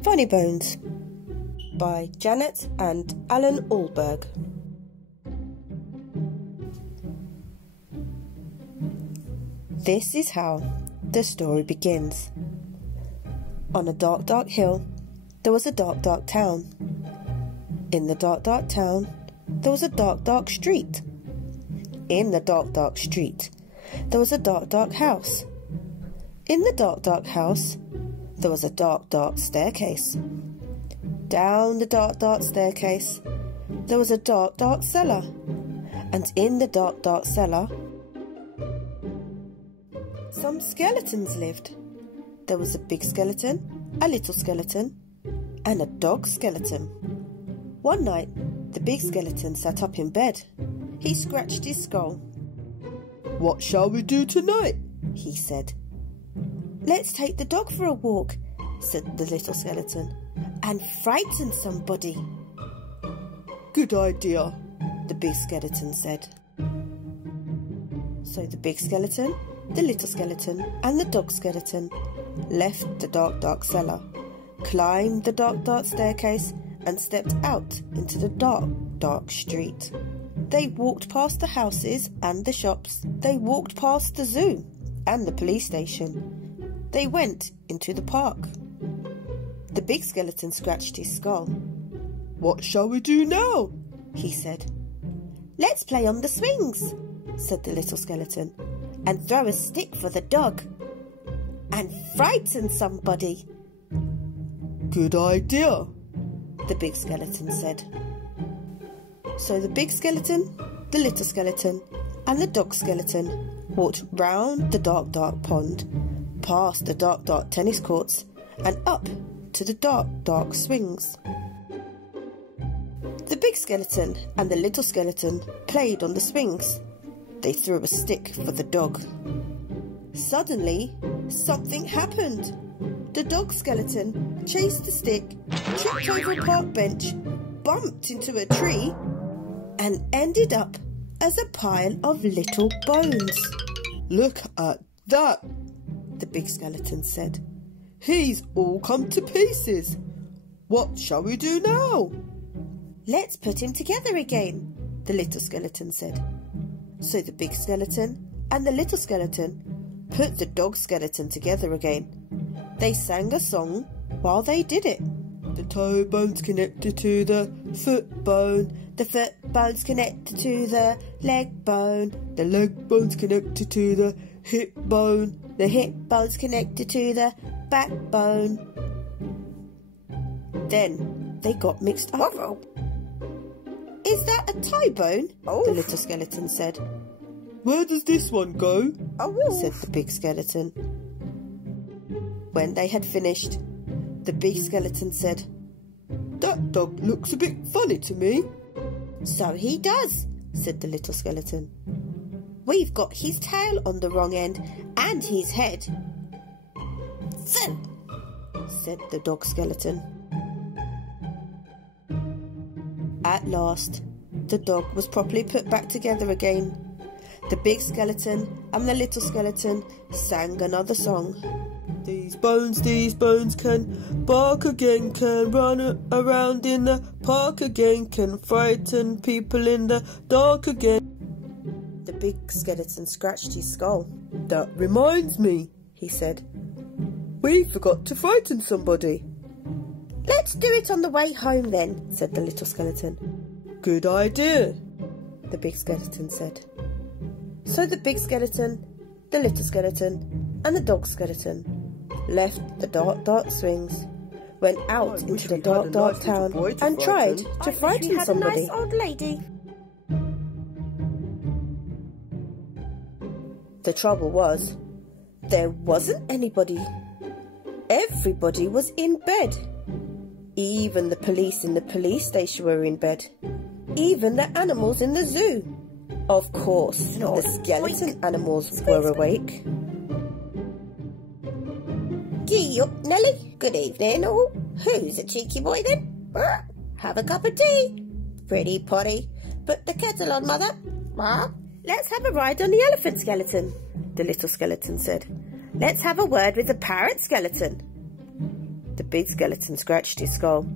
Funny Bones by Janet and Allan Ahlberg. This is how the story begins. On a dark, dark hill, there was a dark, dark town. In the dark, dark town, there was a dark, dark street. In the dark, dark street, there was a dark, dark house. In the dark, dark house, there was a dark, dark staircase. Down the dark, dark staircase, there was a dark, dark cellar. And in the dark, dark cellar, some skeletons lived. There was a big skeleton, a little skeleton, and a dog skeleton. One night, the big skeleton sat up in bed. He scratched his skull. "What shall we do tonight?" he said. "Let's take the dog for a walk," said the little skeleton, "and frighten somebody." "Good idea," the big skeleton said. So the big skeleton, the little skeleton, and the dog skeleton left the dark, dark cellar, climbed the dark, dark staircase, and stepped out into the dark, dark street. They walked past the houses and the shops. They walked past the zoo and the police station. They went into the park. The big skeleton scratched his skull. "What shall we do now?" he said. "Let's play on the swings," said the little skeleton, "and throw a stick for the dog, and frighten somebody." "Good idea," the big skeleton said. So the big skeleton, the little skeleton, and the dog skeleton walked round the dark, dark pond, past the dark, dark tennis courts, and up to the dark, dark swings. The big skeleton and the little skeleton played on the swings. They threw a stick for the dog. Suddenly, something happened. The dog skeleton chased the stick, tripped over a park bench, bumped into a tree, and ended up as a pile of little bones. "Look at that," the big skeleton said. "He's all come to pieces. What shall we do now?" "Let's put him together again," the little skeleton said. So the big skeleton and the little skeleton put the dog skeleton together again. They sang a song while they did it. "The toe bone's connected to the foot bone. The foot bone's connected to the leg bone. The leg bone's connected to the hip bone. The hip bone's connected to the backbone." Then they got mixed up. "Is that a thigh bone?" the little skeleton said. "Where does this one go?" said the big skeleton. When they had finished, the big skeleton said, "That dog looks a bit funny to me." "So he does," said the little skeleton. "We've got his tail on the wrong end and his head." "So," said the dog skeleton. At last, the dog was properly put back together again. The big skeleton and the little skeleton sang another song. These bones can bark again, can run around in the park again, can frighten people in the dark again." The big skeleton scratched his skull. "That reminds me," he said. "We forgot to frighten somebody." "Let's do it on the way home then," said the little skeleton. "Good idea," the big skeleton said. So the big skeleton, the little skeleton, and the dog skeleton left the dark, dark swings, went out into the dark, dark town, and tried to frighten somebody. A nice old lady. The trouble was, there wasn't anybody. Everybody was in bed. Even the police in the police station were in bed. Even the animals in the zoo. Of course, the skeleton animals were awake. Gee up, Nelly. Good evening, all. Who's a cheeky boy then? Have a cup of tea. Pretty potty. Put the kettle on, mother. Ma? Let's have a ride on the elephant skeleton, the little skeleton said. Let's have a word with the parrot skeleton. The big skeleton scratched his skull.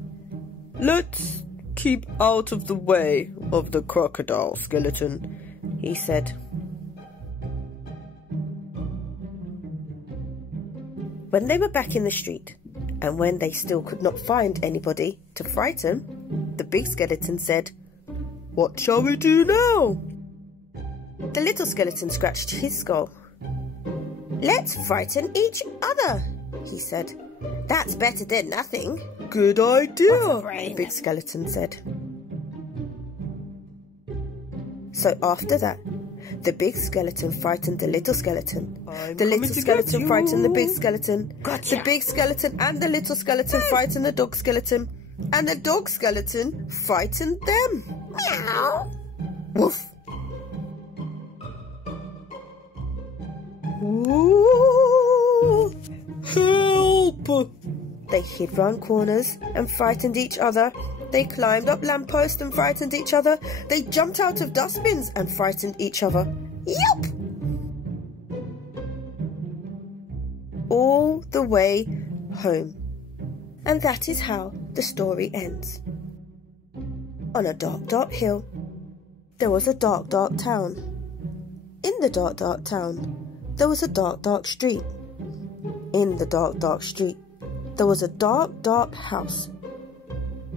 Let's keep out of the way of the crocodile, skeleton, he said. When they were back in the street, and when they still could not find anybody to frighten, the big skeleton said, "What shall we do now?" The little skeleton scratched his skull. "Let's frighten each other," he said. "That's better than nothing." "Good idea," the big skeleton said. So after that, the big skeleton frightened the little skeleton. The little skeleton frightened the big skeleton. Gotcha. The big skeleton and the little skeleton frightened the dog skeleton. And the dog skeleton frightened them. Meow. Woof. Ooh. "Help!" They hid round corners and frightened each other. They climbed up lampposts and frightened each other. They jumped out of dustbins and frightened each other. Yup! All the way home. And that is how the story ends. On a dark, dark hill, there was a dark, dark town. In the dark, dark town, there was a dark, dark street. In the dark, dark street, there was a dark, dark house.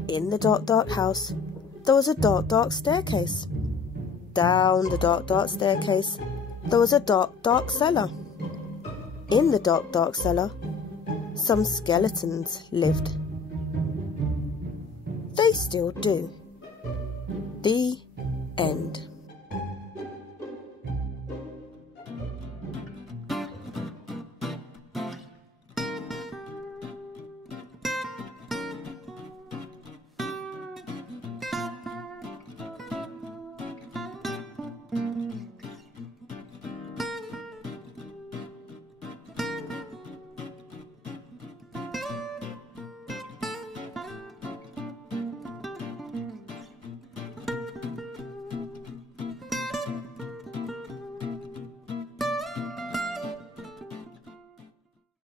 In the dark, dark house, there was a dark, dark staircase. Down the dark, dark staircase, there was a dark, dark cellar. In the dark, dark cellar, some skeletons lived. They still do. The end.